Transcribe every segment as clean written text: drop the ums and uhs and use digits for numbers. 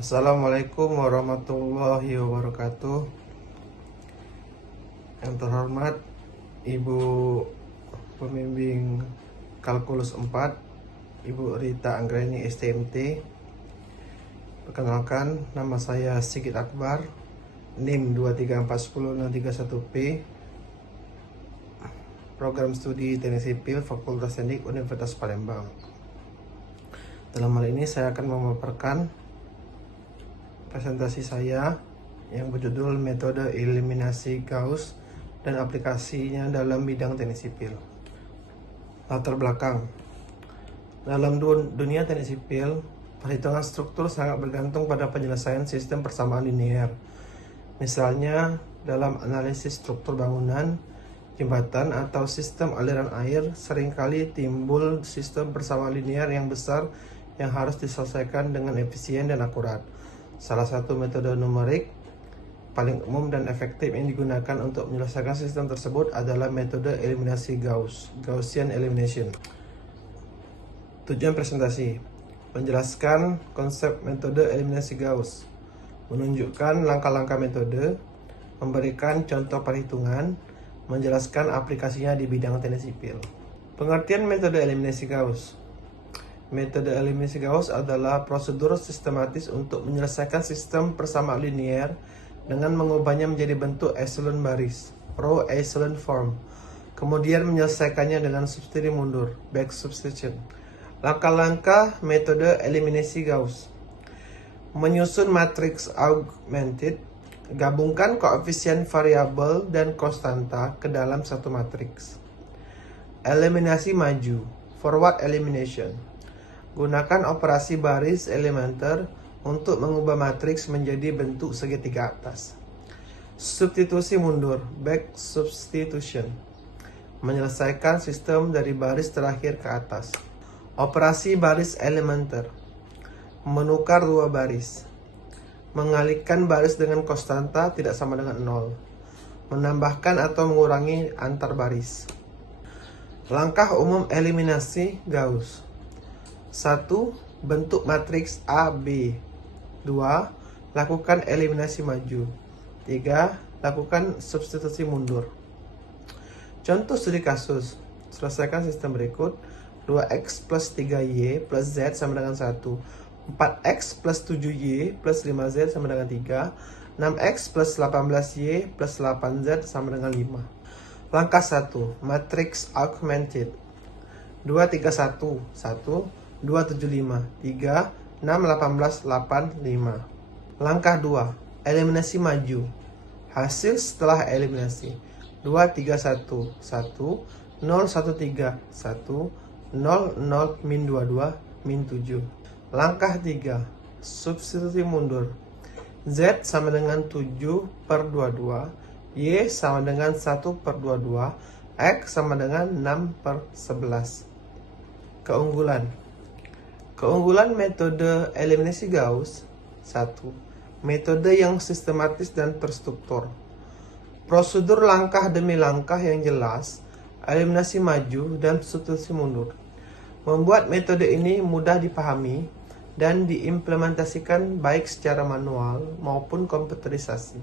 Assalamualaikum warahmatullahi wabarakatuh. Yang terhormat Ibu Pembimbing Kalkulus 4, Ibu Rita Anggreni STMT. Perkenalkan, nama saya Sigit Akbar, NIM 2341031P, Program Studi Teknik Sipil Fakultas Teknik Universitas Palembang. Dalam hal ini saya akan memaparkan presentasi saya yang berjudul Metode Eliminasi Gauss dan aplikasinya dalam bidang teknik sipil. Latar belakang. Dalam dunia teknik sipil, perhitungan struktur sangat bergantung pada penyelesaian sistem persamaan linear. Misalnya, dalam analisis struktur bangunan, jembatan, atau sistem aliran air, seringkali timbul sistem persamaan linear yang besar yang harus diselesaikan dengan efisien dan akurat. Salah satu metode numerik paling umum dan efektif yang digunakan untuk menyelesaikan sistem tersebut adalah metode eliminasi Gaussian Elimination. Tujuan presentasi: menjelaskan konsep metode eliminasi Gauss, menunjukkan langkah-langkah metode, memberikan contoh perhitungan, menjelaskan aplikasinya di bidang teknik sipil. Pengertian metode eliminasi Gauss. Metode eliminasi Gauss adalah prosedur sistematis untuk menyelesaikan sistem persamaan linear dengan mengubahnya menjadi bentuk echelon baris, row echelon form, kemudian menyelesaikannya dengan substitusi mundur, back substitution. Langkah-langkah metode eliminasi Gauss: menyusun matriks augmented, gabungkan koefisien variabel dan konstanta ke dalam satu matriks. Eliminasi maju, forward elimination. Gunakan operasi baris elementer untuk mengubah matriks menjadi bentuk segitiga atas. Substitusi mundur, back substitution. Menyelesaikan sistem dari baris terakhir ke atas. Operasi baris elementer. Menukar dua baris. Mengalihkan baris dengan konstanta tidak sama dengan 0. Menambahkan atau mengurangi antar baris. Langkah umum eliminasi Gauss: 1. Bentuk matriks A, B. 2. Lakukan eliminasi maju. 3. Lakukan substitusi mundur. Contoh studi kasus: selesaikan sistem berikut. 2x plus 3y plus z sama dengan 1. 4x plus 7y plus 5z sama dengan 3. 6x plus 18y plus 8z sama dengan 5. Langkah 1. Matriks augmented. 2, 3, 1. 1. 2, 7, 5, 3, 6, 18, 8, 5. Langkah 2. Eliminasi maju. Hasil setelah eliminasi: 2, 3, 1, 1, 0, 1, 3, 1, 0, 0, min 22, min 7. Langkah 3. Substitusi mundur. Z sama dengan 7 per 22, Y sama dengan 1 per 22, X sama dengan 6 per 11. Keunggulan metode eliminasi Gauss: 1. Metode yang sistematis dan terstruktur. Prosedur langkah demi langkah yang jelas, eliminasi maju, dan substitusi mundur membuat metode ini mudah dipahami dan diimplementasikan baik secara manual maupun komputerisasi.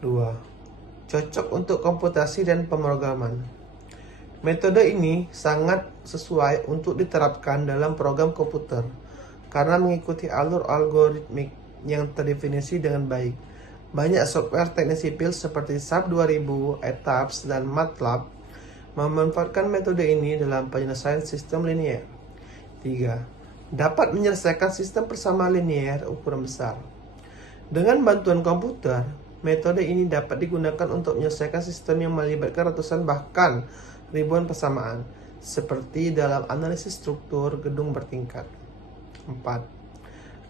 2. Cocok untuk komputasi dan pemrograman. Metode ini sangat sesuai untuk diterapkan dalam program komputer karena mengikuti alur algoritmik yang terdefinisi dengan baik. Banyak software teknik sipil seperti SAP 2000, ETABS, dan MATLAB memanfaatkan metode ini dalam penyelesaian sistem linear. 3. Dapat menyelesaikan sistem persamaan linear ukuran besar. Dengan bantuan komputer, metode ini dapat digunakan untuk menyelesaikan sistem yang melibatkan ratusan bahkan ribuan persamaan, seperti dalam analisis struktur gedung bertingkat. 4.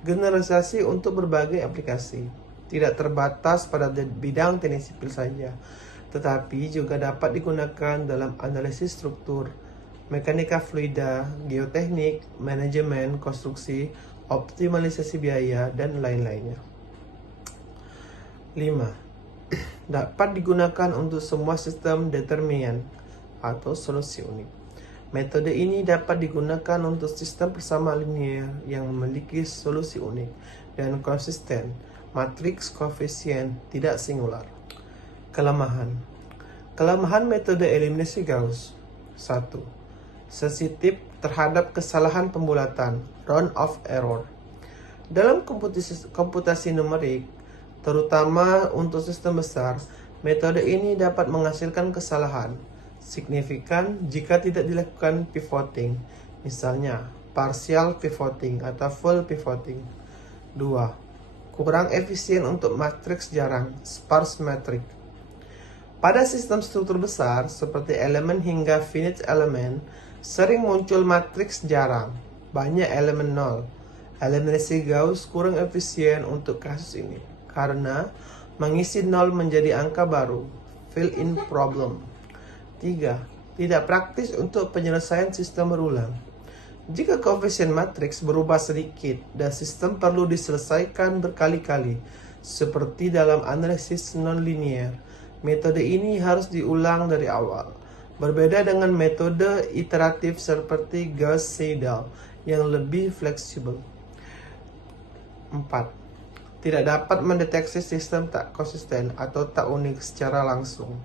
Generalisasi untuk berbagai aplikasi. Tidak terbatas pada bidang teknik sipil saja, tetapi juga dapat digunakan dalam analisis struktur, mekanika fluida, geoteknik, manajemen, konstruksi, optimalisasi biaya, dan lain-lainnya. 5. Dapat digunakan untuk semua sistem determinan atau solusi unik. Metode ini dapat digunakan untuk sistem persamaan linear yang memiliki solusi unik dan konsisten, matriks koefisien tidak singular. Kelemahan metode eliminasi Gauss. 1. Sensitif terhadap kesalahan pembulatan, round of error. Dalam komputasi numerik, terutama untuk sistem besar, metode ini dapat menghasilkan kesalahan signifikan jika tidak dilakukan pivoting, misalnya partial pivoting atau full pivoting. 2. Kurang efisien untuk matriks jarang, sparse matrix. Pada sistem struktur besar seperti elemen hingga finite element, sering muncul matriks jarang, banyak elemen nol. Eliminasi Gauss kurang efisien untuk kasus ini karena mengisi nol menjadi angka baru, fill-in problem. 3. Tidak praktis untuk penyelesaian sistem berulang. Jika koefisien matriks berubah sedikit dan sistem perlu diselesaikan berkali-kali, seperti dalam analisis non-linear, metode ini harus diulang dari awal. Berbeda dengan metode iteratif seperti Gauss-Seidel yang lebih fleksibel. 4. Tidak dapat mendeteksi sistem tak konsisten atau tak unik secara langsung.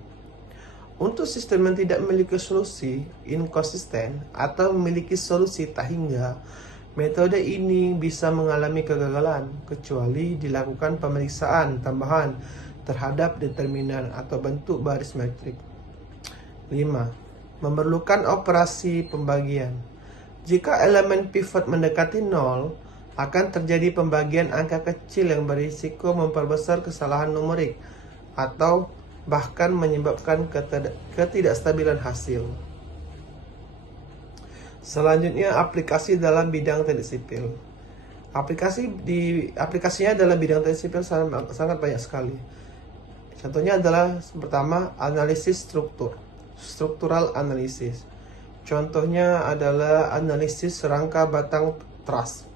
Untuk sistem yang tidak memiliki solusi inkonsisten atau memiliki solusi tak hingga, metode ini bisa mengalami kegagalan kecuali dilakukan pemeriksaan tambahan terhadap determinan atau bentuk baris metrik. 5. Memerlukan operasi pembagian. Jika elemen pivot mendekati 0, akan terjadi pembagian angka kecil yang berisiko memperbesar kesalahan numerik atau bahkan menyebabkan ketidakstabilan hasil. Selanjutnya, aplikasi dalam bidang teknik sipil. Aplikasinya dalam bidang teknik sipil sangat banyak sekali. Contohnya adalah pertama, analisis struktural analisis. Contohnya adalah analisis rangka batang truss.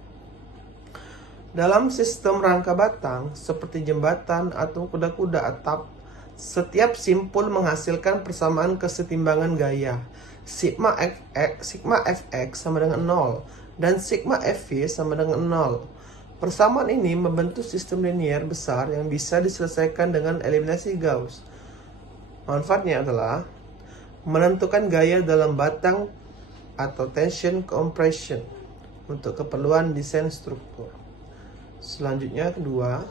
Dalam sistem rangka batang, seperti jembatan atau kuda-kuda atap, setiap simpul menghasilkan persamaan kesetimbangan gaya. Sigma Fx sama dengan 0 dan sigma Fv sama dengan 0. Persamaan ini membentuk sistem linear besar yang bisa diselesaikan dengan eliminasi Gauss. Manfaatnya adalah menentukan gaya dalam batang atau tension compression untuk keperluan desain struktur. Selanjutnya, kedua,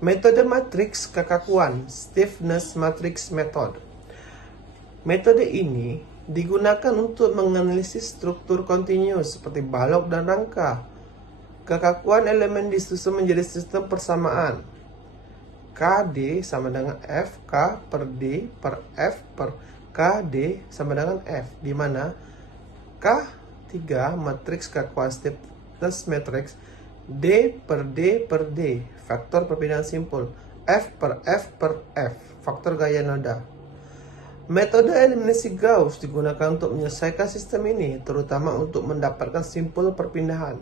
metode matriks kekakuan, stiffness matrix method. Metode ini digunakan untuk menganalisis struktur kontinus seperti balok dan rangka. Kekakuan elemen disusun menjadi sistem persamaan. KD sama dengan F, K per D per F per KD sama dengan F, di mana K3 matriks kekakuan stiffness matrix, D per D per D, faktor perpindahan simpul, F per F per F, faktor gaya noda. Metode eliminasi Gauss digunakan untuk menyelesaikan sistem ini, terutama untuk mendapatkan simpul perpindahan.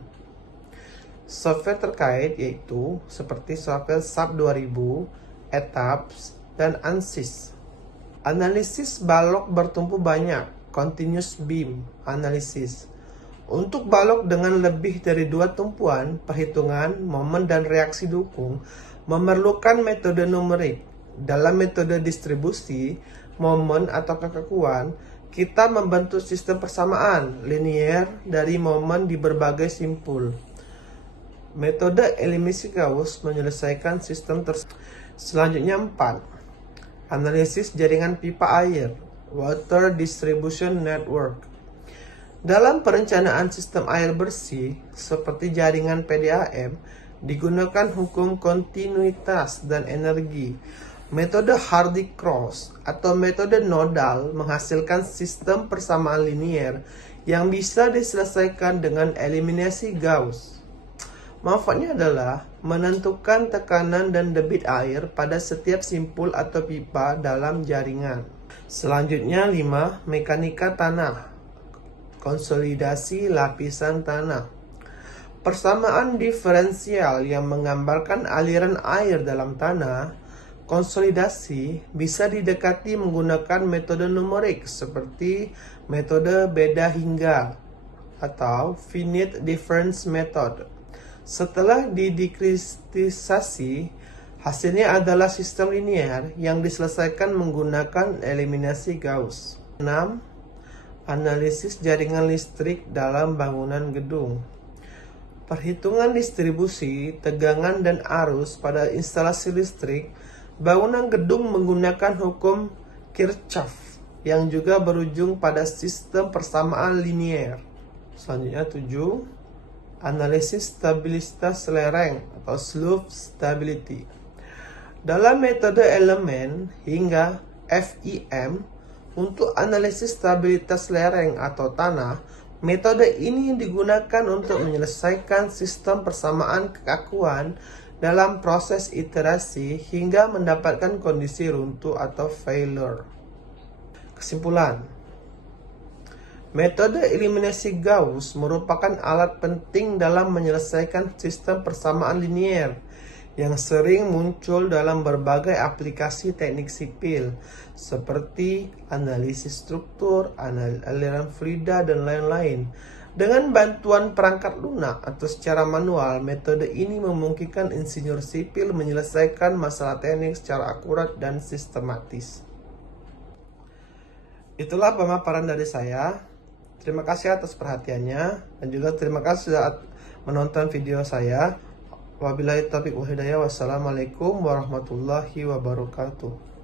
Software terkait yaitu seperti software SAP 2000, ETAPS, dan ANSYS. Analisis balok bertumpu banyak, continuous beam analysis. Untuk balok dengan lebih dari 2 tumpuan, perhitungan, momen, dan reaksi dukung memerlukan metode numerik. Dalam metode distribusi, momen atau kekakuan, kita membentuk sistem persamaan linear dari momen di berbagai simpul. Metode eliminasi Gauss menyelesaikan sistem tersebut. Selanjutnya 4. Analisis jaringan pipa air, Water Distribution Network. Dalam perencanaan sistem air bersih, seperti jaringan PDAM, digunakan hukum kontinuitas dan energi. Metode Hardy-Cross atau metode nodal menghasilkan sistem persamaan linear yang bisa diselesaikan dengan eliminasi Gauss. Manfaatnya adalah menentukan tekanan dan debit air pada setiap simpul atau pipa dalam jaringan. Selanjutnya 5. Mekanika tanah, konsolidasi lapisan tanah. Persamaan diferensial yang menggambarkan aliran air dalam tanah Konsolidasi bisa didekati menggunakan metode numerik seperti metode beda hingga atau finite difference method. Setelah didekristisasi, hasilnya adalah sistem linear yang diselesaikan menggunakan eliminasi Gauss. 6. Analisis jaringan listrik dalam bangunan gedung. Perhitungan distribusi, tegangan, dan arus pada instalasi listrik bangunan gedung menggunakan hukum Kirchhoff yang juga berujung pada sistem persamaan linear. Selanjutnya 7. Analisis stabilitas lereng atau slope stability. Dalam metode elemen hingga FEM untuk analisis stabilitas lereng atau tanah, metode ini digunakan untuk menyelesaikan sistem persamaan kekakuan dalam proses iterasi hingga mendapatkan kondisi runtuh atau failure. Kesimpulan, metode eliminasi Gauss merupakan alat penting dalam menyelesaikan sistem persamaan linear yang sering muncul dalam berbagai aplikasi teknik sipil seperti analisis struktur, aliran fluida, dan lain-lain. Dengan bantuan perangkat lunak atau secara manual, metode ini memungkinkan insinyur sipil menyelesaikan masalah teknik secara akurat dan sistematis. Itulah pemaparan dari saya. Terima kasih atas perhatiannya dan juga terima kasih sudah menonton video saya. Wabillahi taufiq wal hidayah. Wassalamualaikum warahmatullahi wabarakatuh.